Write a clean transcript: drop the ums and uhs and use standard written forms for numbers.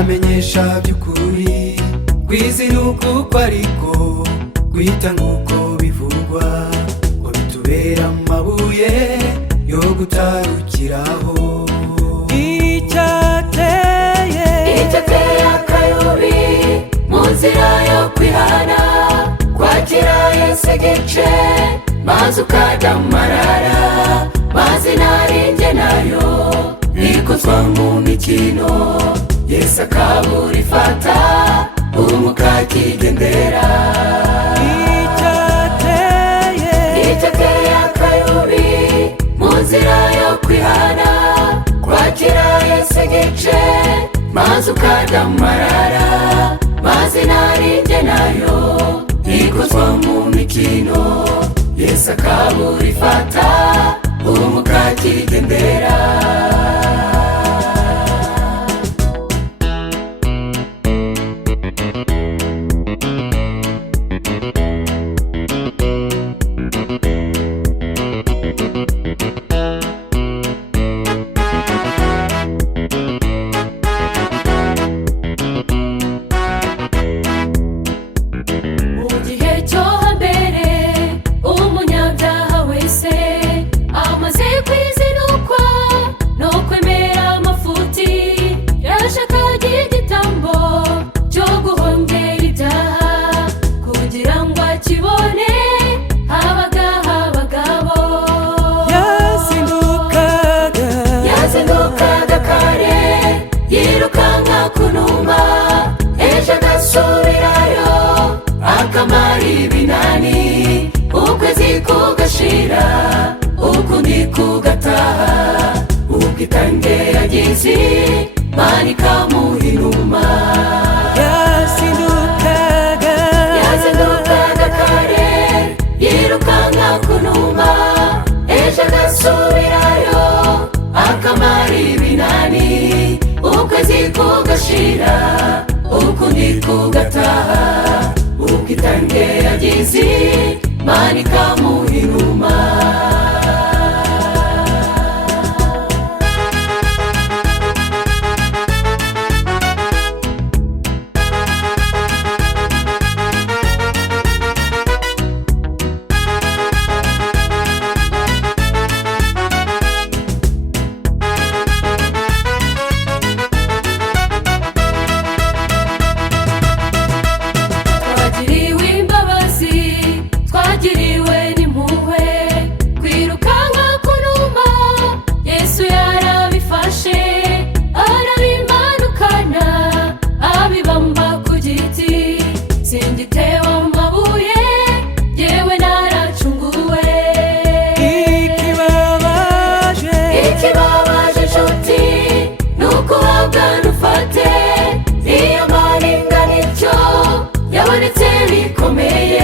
amenyesha by'ukuri kw'izina uko ariko kwita nk'uko bivugwa ngo bitubera amabuye yo gutarukiraho. icyateye akayubi mu nzira yo kwihana kwakira Yesu igice maze ukadamarara maze narinjye nayo ikozwa mu mikino Yesu akabura ifata umukakigendera. icyateye akayubi mu nzira yo kwihana kwakira Yesu igice maze ukadamarara maze narinjye nayo ikozwa mu mikino Yesu akabura ifata umukakigendera. akamara ibinani ukwezi kugashira ukundi kugataha ubwitange yagize Imana ikamuha inuma. yazindukaga kare yirukanka ku numa ejo agasubirayo akamara ibinani ukwezi kugashira ukundi kugataha ubwitange yagize Imana ikamuha inuma. ikibabaje inshuti nuko wabwana ufate iyo Imana ingana ityo yabonetse bikomeye